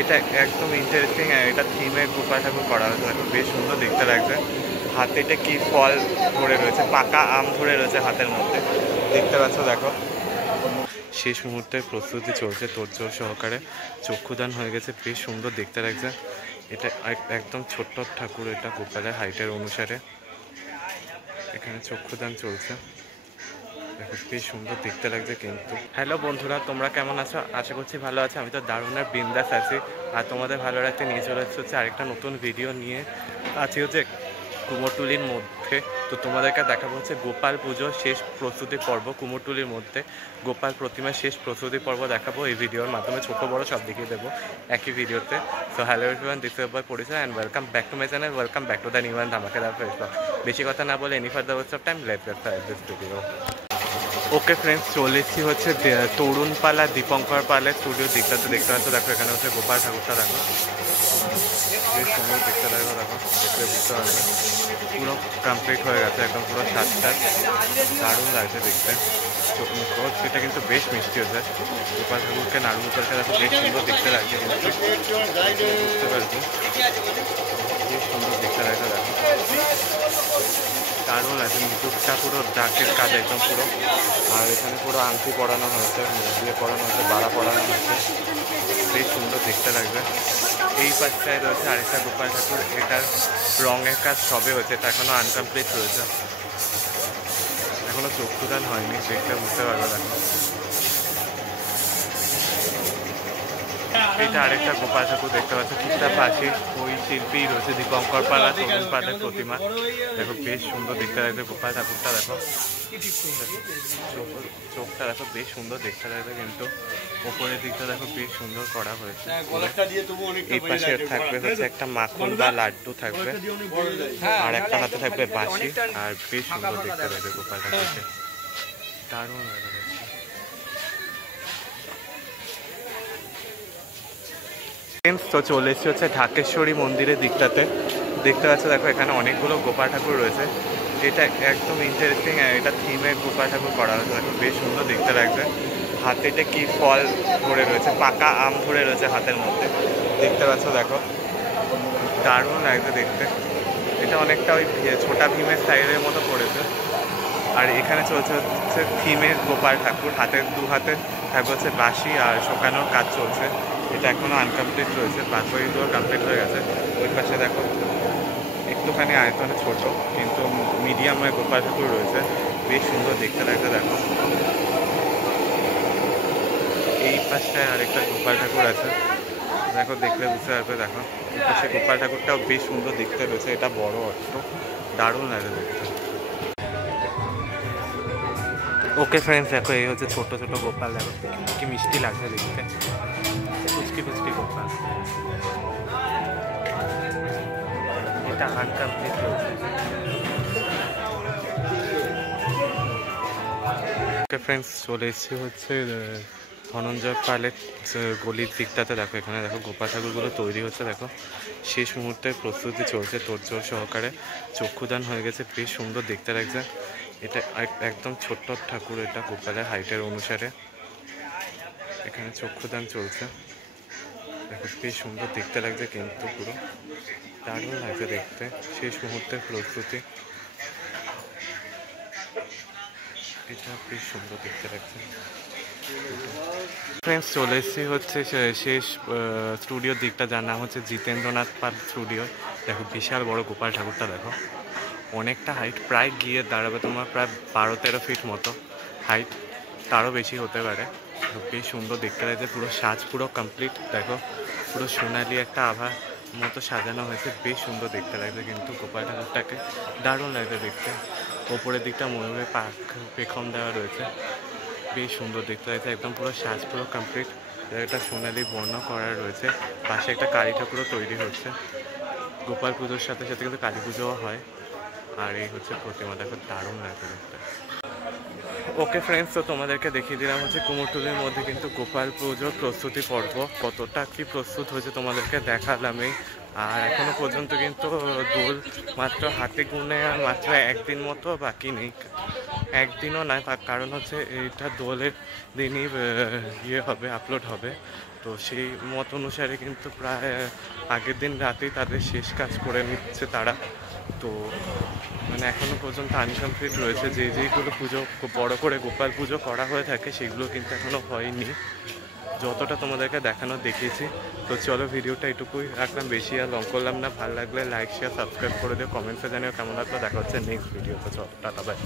এটা একদম ইন্টারেস্টিং, এটা থিমে গোপাল ঠাকুর করা হয়েছে। দেখো বেশ সুন্দর দেখতে লাগছে। হাতে এটা কি ফল ধরে রয়েছে, পাকা আম ধরে রয়েছে হাতের মধ্যে, দেখতে পাচ্ছ। দেখো শেষ মুহূর্তের প্রস্তুতি চলছে তোড়জোড় সহকারে। চক্ষুদান হয়ে গেছে, বেশ সুন্দর দেখতে লাগছে। এটা একদম ছোট্ট ঠাকুর, এটা গোপালের হাইটের অনুসারে এখানে চক্ষুদান চলছে। দেখো বেশ সুন্দর দেখতে লাগছে কিন্তু। হ্যালো বন্ধুরা, তোমরা কেমন আছো? আশা করছি ভালো আছো। আমি তো দারুণ আর বিন্দাস আছি, আর তোমাদের ভালো রাখতে নিয়ে চলে হচ্ছে আরেকটা নতুন ভিডিও নিয়ে। আছি হচ্ছে কুমোরটুলির মধ্যে। তো তোমাদেরকে দেখাবো হচ্ছে গোপাল পুজোর শেষ প্রস্তুতি পর্ব। কুমোরটুলির মধ্যে গোপাল প্রতিমার শেষ প্রস্তুতি পর্ব দেখাবো এই ভিডিওর মাধ্যমে। ছোট বড় সব দেখিয়ে দেবো একই ভিডিওতে। So hello everyone, this is boy Porichoy and welcome back to my channel, welcome back to the new and ধামাকেদার ফ্রেশ ব্লগ। বেশি কথা না বলে any further waste of time, let's get started this video. Okay friends, চলে এসেছি হচ্ছে তরুণ পালা দীপঙ্কর পালের স্টুডিও দিকটাতে। দেখতে পাচ্ছ, দেখো এখানে হচ্ছে গোপাল ঠাকুরটা। দেখো বেশ সুন্দর দেখতে লাগবে। দেখো দেখলে বুঝতে পারবে পুরো কমপ্লিট হয়ে গেছে, একদম পুরো সাজটা দারুণ লাগছে দেখতে। এটা কিন্তু বেশ মিষ্টি হয়েছে। গোপাল ঠাকুরকে নাড়ু গোপালকে দেখো বেশ সুন্দর দেখতে লাগছে কিন্তু, বুঝতে পারবো বেশ সুন্দর দেখতে লাগছে। দেখো দারুণ আছে, মুকুটটা পুরো ডাকের কাজ একদম পুরো। আর এখানে পুরো আংটি পরানো হয়েছে, দিয়ে পরানো হয়েছে, বাড়া পরানো হয়েছে, বেশ সুন্দর দেখতে লাগবে। এই পাশটায় রয়েছে আরেকটা গোপাল ঠাকুর, এটার রঙের কাজ সবে হয়েছে, এটা এখনো আনকমপ্লিট রয়েছে, এখনো চক্ষুদান হয়নি, দেখলে বুঝতে পারবে। দেখো এটা আরেকটা গোপাল ঠাকুর দেখতে পাচ্ছ, ঠিকঠাক পাশে ওই শিল্পী রয়েছে দীপঙ্কর পালা তরুণ পালের প্রতিমা। দেখো বেশ সুন্দর দেখতে লাগবে গোপাল ঠাকুরটা। দেখো চোখটা দেখো বেশ সুন্দর দেখতে লাগবে কিন্তু। ওপরের দিকটা দেখো বেশ সুন্দর করা হয়েছে। এই পাশে থাকবে হচ্ছে একটা মাখন বা লাড্ডু থাকবে, আর একটা হাতে থাকবে বাঁশি, আর বেশ সুন্দর দেখতে লাগবে গোপাল ঠাকুরকে, দারুণ লাগবে। তো চলে এসেছি হচ্ছে ঢাকেশ্বরী মন্দিরের দিকটাতে। দেখতে পাচ্ছ দেখো এখানে অনেকগুলো গোপাল ঠাকুর রয়েছে। এটা একদম ইন্টারেস্টিং, এটা থিমে গোপাল ঠাকুর করা হয়েছে। দেখো বেশ সুন্দর দেখতে লাগছে। হাতে এটা কি ফল ধরে রয়েছে, পাকা আম ধরে রয়েছে হাতের মধ্যে, দেখতে পাচ্ছ। দেখো দারুণ লাগছে দেখতে। এটা অনেকটা ওই ছোটা ভীমের স্টাইলের মতো পড়েছে। আর এখানে চলছে হচ্ছে থিমের গোপাল ঠাকুর, দু হাতে থাকবে হচ্ছে বাঁশি, আর শোকানোর কাজ চলছে। এটা এখনও আনকমপ্লিট রয়েছে, বাকিগুলো কমপ্লিট হয়ে গেছে। ওই পাশে দেখো একটুখানি আয়তনে ছোট কিন্তু মিডিয়ামের গোপাল ঠাকুর রয়েছে, বেশ সুন্দর দেখতে লাগছে। দেখো এই পাশটায় আরেকটা গোপাল ঠাকুর আছে, দেখো দেখলে বুঝতে পারবে। দেখো এই পাশে গোপাল ঠাকুরটাও বেশ সুন্দর দেখতে রয়েছে, এটা বড় অর্থ, দারুণ লাগে দেখতে। ওকে ফ্রেন্ডস, দেখো এই হচ্ছে ছোট ছোট গোপাল, দেখো কি মিষ্টি লাগছে দেখতে, ফুচকি ফুচকি গোপাল। এটা আনকমপ্লিট রয়েছে। ওকে ফ্রেন্ডস, চলে এসেছি হচ্ছে ধনঞ্জয় পালের গলির দিকটাতে। দেখো এখানে দেখো গোপাল ঠাকুরগুলো তৈরি হচ্ছে। দেখো শেষ মুহূর্তের প্রস্তুতি চলছে তোড়জোড় সহকারে। চক্ষুদান হয়ে গেছে, বেশ সুন্দর দেখতে লাগছে। এটা একদম ছোট্ট ঠাকুর, এটা গোপালের হাইটের অনুসারে এখানে চক্ষুদান চলছে। দেখো বেশ সুন্দর দেখতে লাগছে কিন্তু, পুরো দারুণ লাগছে দেখতে। শেষ মুহূর্তের প্রস্তুতি, এটা বেশ সুন্দর দেখতে লাগছে। ফ্রেন্ডস, চলে এসেছি হচ্ছে শেষ স্টুডিওর দিকটা, যার নাম হচ্ছে জিতেন্দ্রনাথ পাল স্টুডিও। দেখো বিশাল বড় গোপাল ঠাকুরটা, দেখো অনেকটা হাইট, প্রায় গিয়ে দাঁড়াবে তোমার প্রায় 12-13 ফিট মতো হাইট, তারও বেশি হতে পারে। বেশ সুন্দর দেখতে লাগছে, পুরো সাজ পুরো কমপ্লিট। দেখো পুরো সোনালি একটা আভা মতো সাজানো হয়েছে, বেশ সুন্দর দেখতে লাগছে কিন্তু গোপাল ঠাকুরটাকে, দারুণ লাগছে দেখতে। ওপরের দিকটা ময়ূরের পেখম দেওয়া রয়েছে, বেশ সুন্দর দেখতে লাগছে, একদম পুরো সাজ পুরো কমপ্লিট। একটা সোনালি বর্ণ করা রয়েছে, পাশে একটা কালী ঠাকুরও তৈরি হচ্ছে। গোপাল পুজোর সাথে সাথে কিন্তু কালী পুজোও হয়। আর এই হচ্ছে প্রতিমা, দেখো দারুণ লাগছে দেখতে। ওকে ফ্রেন্ডস, তো তোমাদেরকে দেখিয়ে দিলাম হচ্ছে কুমোরটুলির মধ্যে কিন্তু গোপাল পুজোর প্রস্তুতি পর্ব, কতটা কি প্রস্তুত হয়েছে তোমাদেরকে দেখালামই। আর এখনো পর্যন্ত কিন্তু দোল মাত্র হাতে গুনে আর মাত্র একদিন মতো বাকি নেই, একদিনও নয়, কারণ হচ্ছে এইটা দোলের দিনই ইয়ে হবে, আপলোড হবে। তো সেই মত অনুসারে কিন্তু প্রায় আগের দিন রাতেই তাদের শেষ কাজ করে নিচ্ছে তারা। তো মানে এখনও পর্যন্ত আনকমপ্লিট রয়েছে। যেইগুলো পুজো বড় করে গোপাল পুজো করা হয়ে থাকে সেগুলো কিন্তু এখনও হয়নি, যতটা তোমাদেরকে দেখানো দেখিয়েছি। তো চলো ভিডিওটা এটুকুই রাখলাম, বেশি আর লং করলাম না। ভালো লাগলে লাইক শেয়ার সাবস্ক্রাইব করে দিও, কমেন্টসে জানিও কেমন লাগলো। দেখা হচ্ছে নেক্সট ভিডিওতে। চলো টাটা বাই।